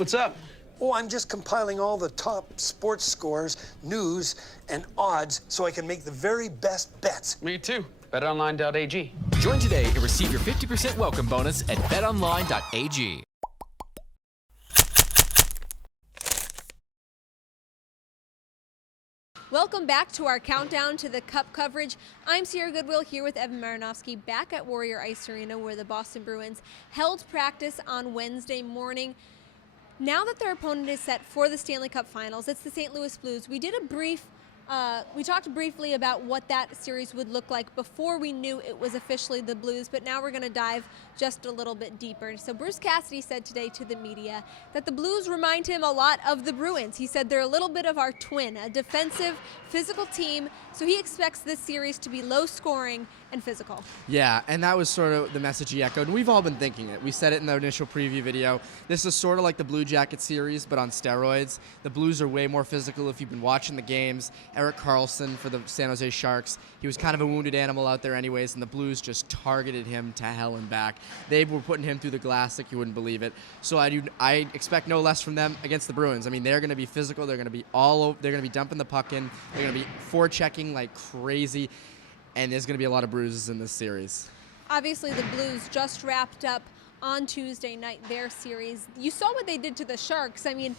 What's up? Oh, I'm just compiling all the top sports scores, news, and odds so I can make the very best bets. Me too. BetOnline.ag. Join today and receive your 50% welcome bonus at betonline.ag. Welcome back to our countdown to the Cup coverage. I'm Sierra Goodwill here with Evan Marinofsky back at Warrior Ice Arena where the Boston Bruins held practice on Wednesday morning. Now that their opponent is set for the Stanley Cup Finals, it's the St. Louis Blues. We talked briefly about what that series would look like before we knew it was officially the Blues, but now we're going to dive just a little bit deeper. So Bruce Cassidy said today to the media that the Blues remind him a lot of the Bruins. He said they're a little bit of our twin, a defensive, physical team, so he expects this series to be low scoring and physical. Yeah, and that was sort of the message he echoed, and we've all been thinking it. We said it in the initial preview video. This is sort of like the Blue Jacket series, but on steroids. The Blues are way more physical if you've been watching the games. Erik Karlsson for the San Jose Sharks, he was kind of a wounded animal out there anyways, and the Blues just targeted him to hell and back. They were putting him through the glass like you wouldn't believe it. So I expect no less from them against the Bruins. I mean, they're going to be physical. They're going to be all over. They're going to be dumping the puck in. They're going to be forechecking like crazy. And there's going to be a lot of bruises in this series. Obviously, the Blues just wrapped up on Tuesday night their series. You saw what they did to the Sharks. I mean,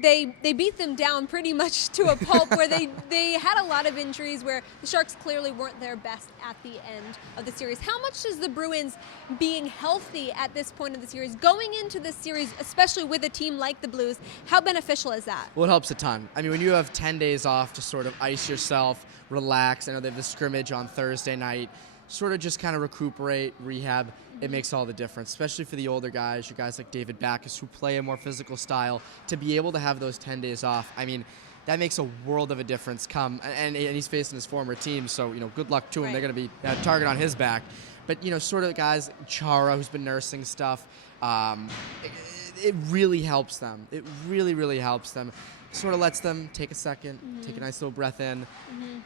they beat them down pretty much to a pulp where they had a lot of injuries where the Sharks clearly weren't their best at the end of the series. How much does the Bruins being healthy at this point of the series, going into this series, especially with a team like the Blues, how beneficial is that? Well, it helps a ton. I mean, when you have 10 days off to sort of ice yourself, relax. I know they have the scrimmage on Thursday night. Sort of just kind of recuperate, rehab. It makes all the difference, especially for the older guys, you guys like David Backes who play a more physical style. To be able to have those 10 days off, I mean, that makes a world of a difference and he's facing his former team, so, good luck to him. Right. They're going to be a target on his back. But, sort of guys, Chara, who's been nursing stuff, it really helps them. It really, really helps them. Sort of lets them take a second, take a nice little breath in,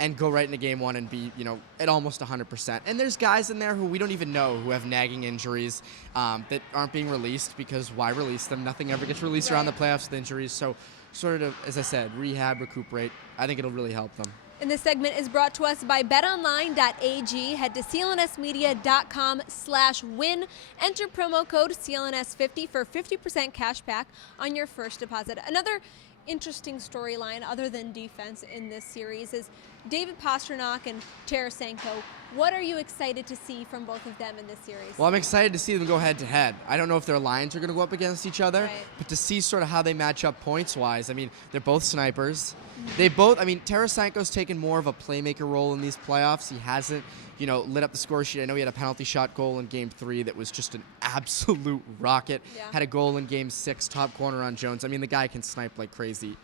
and go right into game one and be, at almost 100%. And there's guys in there who we don't even know who have nagging injuries that aren't being released because why release them? Nothing ever gets released around the playoffs with injuries. So sort of, as I said, rehab, recuperate. I think it'll really help them. And this segment is brought to us by betonline.ag. Head to clnsmedia.com/win. Enter promo code CLNS50 for 50% cash back on your first deposit. Another interesting storyline other than defense in this series is David Pastrnak and Tarasenko. What are you excited to see from both of them in this series? Well, I'm excited to see them go head-to-head. I don't know if their lines are going to go up against each other, but to see sort of how they match up points-wise, I mean, they're both snipers. Tarasenko's taken more of a playmaker role in these playoffs. He hasn't, lit up the score sheet. I know he had a penalty shot goal in Game 3 that was just an absolute rocket. Yeah. Had a goal in Game 6, top corner on Jones. I mean, the guy can snipe like crazy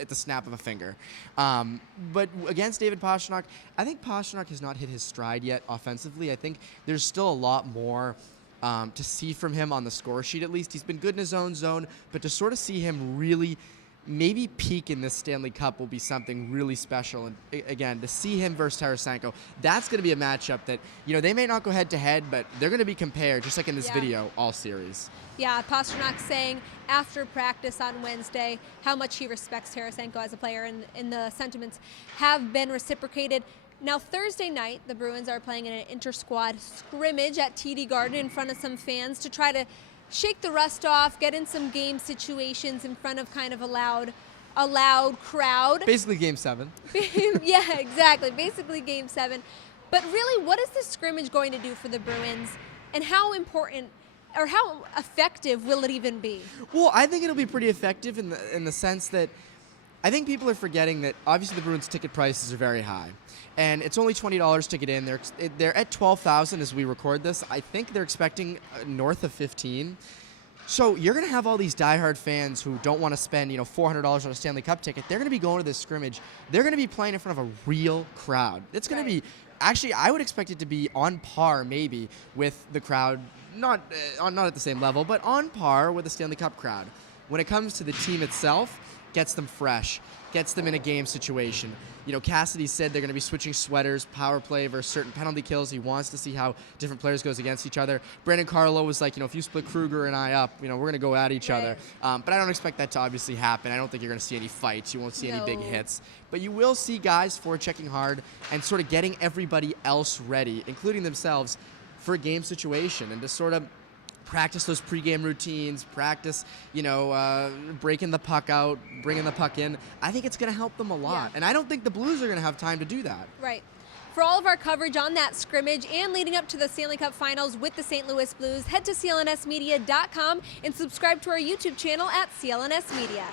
at the snap of a finger. But against David Pastrnak, I think Pastrnak has not hit his stride yet offensively. I think there's still a lot more to see from him on the score sheet at least. He's been good in his own zone, but to sort of see him really maybe peak in this Stanley Cup will be something really special. And again, to see him versus Tarasenko, that's going to be a matchup that, they may not go head-to-head, but they're going to be compared, just like in this video, all series. Yeah, Pastrnak saying after practice on Wednesday how much he respects Tarasenko as a player, and the sentiments have been reciprocated. Now, Thursday night, the Bruins are playing in an inter-squad scrimmage at TD Garden in front of some fans to try to shake the rust off, get in some game situations in front of kind of a loud crowd. Basically Game 7. Yeah, exactly. Basically Game 7. But really, what is this scrimmage going to do for the Bruins, and how important or how effective will it even be? Well, I think it'll be pretty effective in the sense that I think people are forgetting that obviously the Bruins ticket prices are very high. And it's only $20 to get in. They're at $12,000 as we record this. I think they're expecting north of $15,000. So you're going to have all these diehard fans who don't want to spend, $400 on a Stanley Cup ticket. They're going to be going to this scrimmage. They're going to be playing in front of a real crowd. It's going to be, actually, I would expect it to be on par maybe with the crowd, not at the same level, but on par with the Stanley Cup crowd. When it comes to the team itself, gets them fresh, gets them in a game situation. You know, Cassidy said they're going to be switching sweaters, power play versus certain penalty kills. He wants to see how different players goes against each other. Brandon Carlo was like, you know, if you split Kruger and I up, you know, we're going to go at each other. But I don't expect that to obviously happen. I don't think you're going to see any fights. You won't see any big hits. But you will see guys forechecking hard and sort of getting everybody else ready, including themselves, for a game situation and to sort of practice those pregame routines, practice, you know, breaking the puck out, bringing the puck in. I think it's going to help them a lot. And I don't think the Blues are going to have time to do that. Right. For all of our coverage on that scrimmage and leading up to the Stanley Cup Finals with the St. Louis Blues, head to clnsmedia.com and subscribe to our YouTube channel at CLNS Media.